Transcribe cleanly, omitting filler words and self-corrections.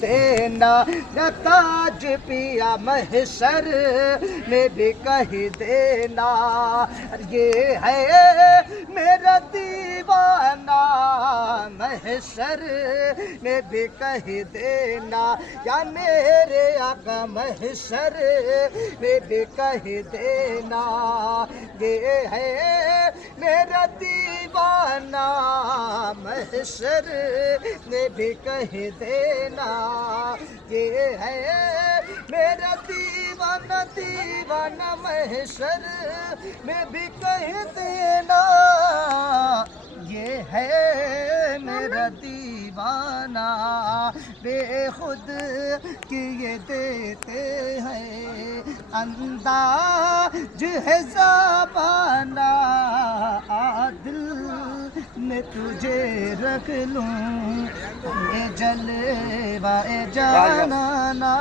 دینا نہ تاج پیا محشر میں بھی کہہ دینا، یہ ہے میرا دیوانہ محشر میں بھی کہہ دینا، یا میرے آقا محشر میں بھی کہہ دینا، یہ ہے میرا دیوانہ محشر میں بھی کہہ دینا، یہ ہے میرا دیوانہ دیوانہ محشر میں بھی کہہ دینا، یہ ہے میرا دیوانہ بے خود کیے دیتے ہیں انداز ہے زبانہ، دل میں تجھے رکھ لوں یہ جلوہ جانانا،